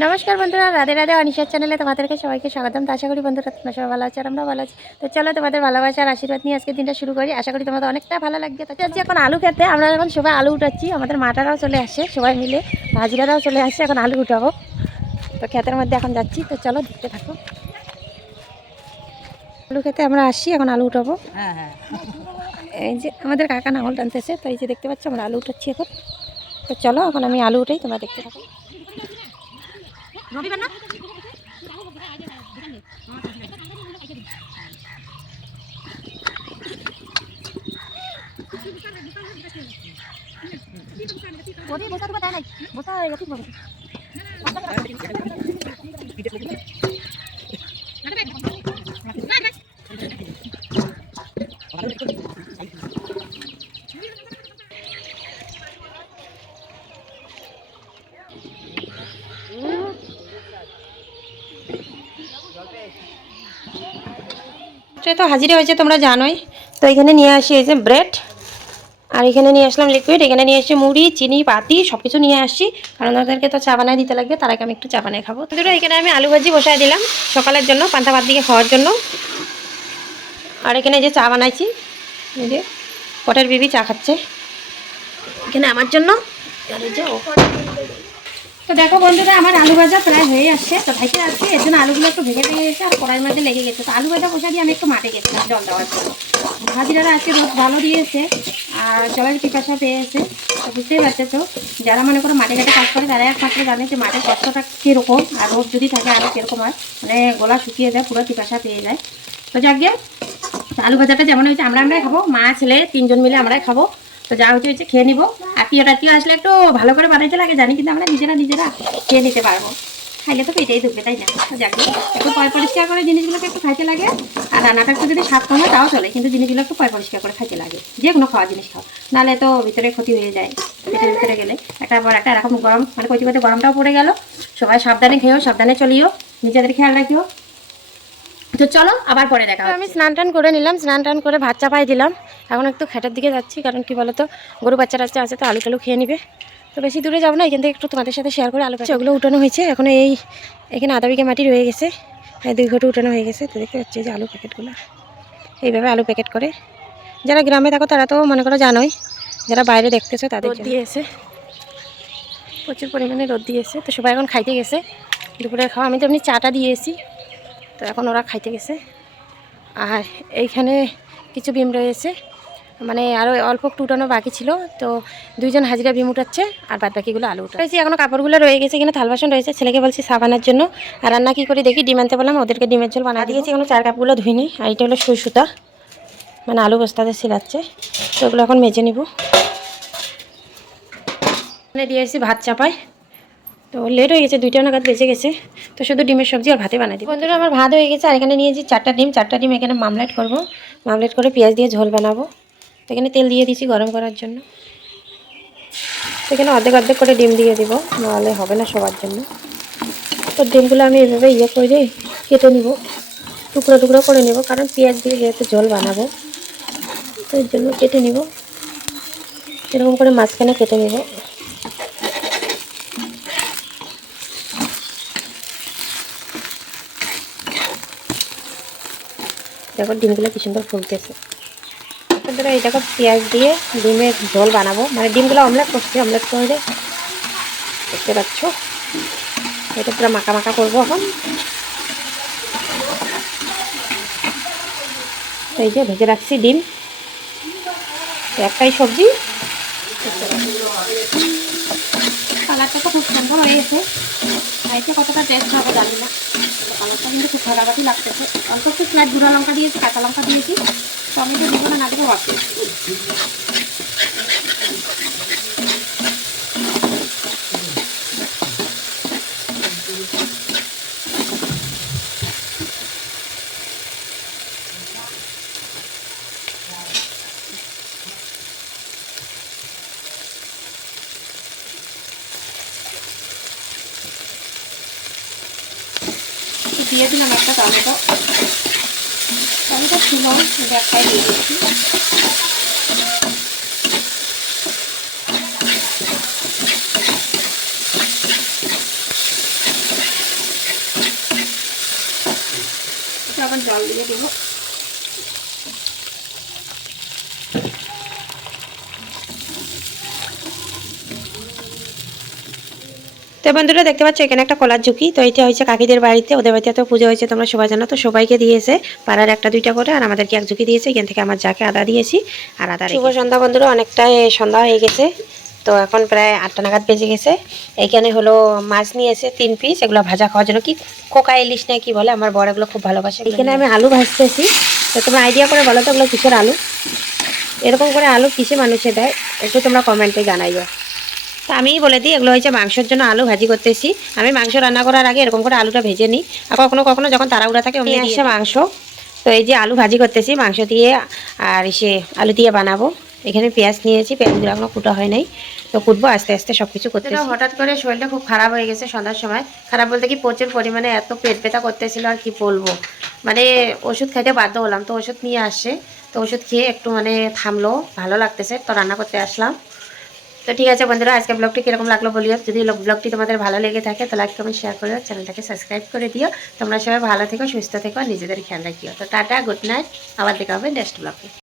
নমস্কার বন্ধুরা রাধে রাধে অনিশার চ্যানেলে তোমাদেরকে সবাইকে স্বাগতম। তো আশা করি বন্ধুরা তোমরা সবাই ভালো আছে আর আমরা ভালো আছি। তো চলো তোমাদের ভালোবাসার আশীর্বাদ নিয়ে আজকে দিনটা শুরু করি। আশা করি তোমাদের অনেকটা ভালো লাগবে। তো যাচ্ছি এখন আলু খেতে আমরা এখন সবাই আলু উঠাচ্ছি। আমাদের মাটারাও চলে আসে সবাই মিলে। হাজিরারাও চলে আসছে এখন আলু উঠাবো। তো ক্ষেতের মধ্যে এখন যাচ্ছি। তো চলো দেখতে থাকো। আলু খেতে আমরা আসছি এখন আলু উঠাবো। হ্যাঁ হ্যাঁ। এই যে আমাদের কাকা নাঙল টানতেছে তো এই যে দেখতে পাচ্ছ আমরা আলু উঠাচ্ছি এখন। তো চলো এখন আমি আলু উঠাই তোমরা দেখতে থাকো। রবিবার না? বসা নাই? বসা সে তো হাজিরা হয়েছে, তোমরা জানোই। তো এখানে নিয়ে আসি এই যে ব্রেড, আর এখানে নিয়ে আসলাম লিকুইড এখানে নিয়ে এসেছি মুড়ি, চিনি, পাতি সব কিছু নিয়ে আসছি কারণ ওদেরকে তো চা বানায় দিতে লাগবে, তার আগে আমি একটু চা বানায় খাব। তো এখানে আমি আলু ভাজি বসায় দিলাম সকালের জন্য, পান্তা ভাত দিকে খাওয়ার জন্য। আর এখানে যে চা বানাইছি, এই যে পটের বিবি চা খাচ্ছে। এখানে আমার জন্য, আর এই যে। তো দেখো বন্ধুরা, আমার আলু ভাজা প্রায় হয়ে আসছে। তো ভাইকে আসছে এর জন্য আলুগুলো একটু ভেঙে ভেঙে গেছে আর কড়াইয়ের মধ্যে লেগে গেছে। তো আলু ভাজা বসা দিয়ে আমি একটু মাঠে গেছিলাম জল দেওয়ার জন্য। হাজিরারা আজকে রোদ ভালো দিয়েছে আর জলের পিপাসা পেয়েছে। তো বুঝতেই পারছ তো, যারা মনে করো মাঠে ঘাটে কাজ করে তারা একমাত্র জানে যে মাঠের কষ্টটা কীরকম আর রোদ যদি থাকে আরও কীরকম হয়। মানে গলা শুকিয়ে যায়, পুরো পিপাসা পেয়ে যায়। তো যাক আলু ভাজাটা যেমন হয়েছে, আমরা আমরাই খাব, মা, ছেলে, তিনজন মিলে আমরাই খাব। তো যা হচ্ছে হচ্ছে খেয়ে নিবো। আত্মীয় টাত্মীয় আসলে একটু ভালো করে বানাইতে লাগে, জানি কিন্তু আমরা নিজেরা নিজেরা খেয়ে নিতে পারব। খাইলে তো পেটেই ঢুকবে তাই না? যাক একটু পয় পরিষ্কার করে জিনিসগুলোকে একটু খাইতে লাগে। আর রান্নাটা একটু যদি স্বাদ কমে তাও চলে। কিন্তু জিনিসগুলো একটু পয় পরিষ্কার করে খাইতে লাগে। যে কোনো খাওয়া জিনিস খাও। নাহলে তো ভিতরে ক্ষতি হয়ে যায়। পেটের ভিতরে গেলে একটা পর একটা এরকম গরম মানে কচি কচি গরমটাও পড়ে গেল। সবাই সাবধানে খেয়েও, সাবধানে চলিও। নিজেদের খেয়াল রাখিও। তো চলো আবার পরে দেখা আমি স্নান টান করে নিলাম স্নান টান করে ভাত চাপাই দিলাম। এখন একটু খেটের দিকে যাচ্ছি কারণ কি বলতো গরু বাচ্চা টাচ্চা আছে তো আলু টালু খেয়ে নিবে। তো বেশি দূরে যাব না এখান থেকে একটু তোমাদের সাথে শেয়ার করে আলু পাচ্ছি ওগুলো উঠানো হয়েছে এখন এই এখানে আধা বিঘা মাটি রয়ে গেছে। এই দুই ঘটে উঠানো হয়ে গেছে তো দেখতে পাচ্ছি যে আলু প্যাকেটগুলো। এইভাবে আলু প্যাকেট করে। যারা গ্রামে থাকো তারা তো মনে করো জানোই যারা বাইরে দেখতেছে তাদের রোদ দিয়েছে। প্রচুর পরিমাণে রোদ দিয়েছে তো সবাই এখন খাইতে গেছে। দুপুরে খাওয়া আমি তো এমনি চাটা দিয়েছি। তো এখন ওরা খাইতে গেছে। আর এইখানে কিছু বিম রয়েছে। মানে আরও অল্প একটু উঠানো বাকি ছিল। তো দুইজন হাজিরা বিম উঠাচ্ছে আর বাদ বাকিগুলো আলু উঠাচ্ছি। এখনও কাপড়গুলো রয়ে গেছে এখানে থাল বাসন রয়েছে। ছেলেকে বলছি সাবানার জন্য। আর রান্না কী করে দেখি ডিম আনতে বললাম ওদেরকে ডিমের ঝোল বানা দিয়েছি। এখনও চার কাপগুলো ধুইনি। আর এটা হলো সুই সুতা মানে আলু বস্তাতে সিলাচ্ছে তো ওগুলো এখন মেজে নিব। দিয়ে এসেছি ভাত চাপায়। তো লেট হয়ে গেছে, দুইটা নাগাদ বেঁচে গেছে। তো শুধু ডিমের সবজি আর ভাতে বানাই দিই বন্ধুরা, আমার ভাত হয়ে গেছে, আর এখানে নিয়েছি চারটা ডিম। চারটা ডিম এখানে মামলেট করব। মামলেট করে পেঁয়াজ দিয়ে ঝোল বানাবো। তো এখানে তেল দিয়ে দিয়েছি গরম করার জন্য। তো এখানে অর্ধেক অর্ধেক করে ডিম দিয়ে দিব, নাহলে হবে না সবার জন্য। তো ডিমগুলো আমি এভাবে ইয়ে করে কেটে নিব। টুকরো টুকরো করে নেব, কারণ পেঁয়াজ দিয়ে যেহেতু ঝোল বানাবো, তো এর জন্য কেটে নিব। এরকম করে মাঝখানে কেটে নেব। দেখো ডিমগুলো কি সুন্দর ফুলতেছে। ধরো এই দেখো পেঁয়াজ দিয়ে ডিমের ঝোল বানাবো। মানে ডিমগুলো অমলেট করছি অমলেট করে দেখতে পাচ্ছ? এটা পুরো মাখা মাখা করব এখন। এই যে ভেজে রাখছি ডিম। একটাই সবজি। কালারটা তো খুব সুন্দর হয়ে খাইতে কতটা টেস্ট হবে জানি না। তো কালারটা কিন্তু খুব ভাগাভাগি লাগতেছে অল্প একটু ফ্ল্যাট গুঁড়া লঙ্কা দিয়েছি, কাঁচা লঙ্কা দিয়েছি। টমেটো দিব না দেবো ভাবছি দিয়ে দিলাম একটা টমেটো। টমেটো ছিল দেখাই দিয়ে দিচ্ছি। আবার জল দিয়ে দেবো। তো বন্ধুরা দেখতে পাচ্ছ এখানে একটা কলার ঝুঁকি। তো এটা হয়েছে কাকিদের বাড়িতে। ওদের বাড়িতে তো পুজো হয়েছে তোমরা সবাই জানো তো সবাইকে দিয়েছে। পাড়ার একটা দুইটা করে আর আমাদেরকে এক ঝুঁকি দিয়েছে। এখান থেকে আমার যাকে আদা দিয়েছি আর আদা শুভ সন্ধ্যা বন্ধুরা অনেকটাই সন্ধ্যা হয়ে গেছে। তো এখন প্রায় আটটা নাগাদ বেজে গেছে। এখানে হলো মাছ নিয়েছে তিন পিস এগুলো ভাজা খাওয়ার জন্য কি কোকা ইলিশ না কি বলে আমার বড় এগুলো খুব ভালোবাসে। এখানে আমি আলু ভাজতেছি। তো তোমরা আইডিয়া করে বলো তো এগুলো কিসের আলু? এরকম করে আলু কিসে মানুষে দেয়? একটু তোমরা কমেন্টে জানাইও। তো আমিই বলে দিই এগুলো হচ্ছে মাংসের জন্য আলু ভাজি করতেছি। আমি মাংস রান্না করার আগে এরকম করে আলুটা ভেজে নিই। আর কখনো কখনো যখন তাড়াহুড়া থাকে নিয়ে আসছে মাংস। তো এই যে আলু ভাজি করতেছি মাংস দিয়ে আর সে আলু দিয়ে বানাবো। এখানে পেঁয়াজ নিয়েছি পেঁয়াজগুলো এখনও কুটা হয় নাই। তো কুটবো আস্তে আস্তে সব কিছু করতে হঠাৎ করে শরীরটা খুব খারাপ হয়ে গেছে সন্ধ্যার সময়। খারাপ বলতে কি প্রচুর পরিমাণে এত পেট ব্যথা করতেছিল আর কি বলব। মানে ওষুধ খাইতে বাধ্য হলাম তো ওষুধ নিয়ে আসছে তো ওষুধ খেয়ে একটু মানে থামলো ভালো লাগতেছে। তো রান্না করতে আসলাম। তো ঠিক আছে বন্ধুরা আজকে ব্লগটি কীরকম লাগল বলিও। যদি ব্লগটি তোমাদের ভালো লেগে থাকে, তো লাইক কমেন্ট শেয়ার করে চ্যানেলটাকে সাবস্ক্রাইব করে দিও। তোমরা সবাই ভালো থেকো, সুস্থ থেকো নিজেদের খেয়াল রাখিও। তো টাটা গুড নাইট আবার দেখা হবে নেক্সট ব্লগে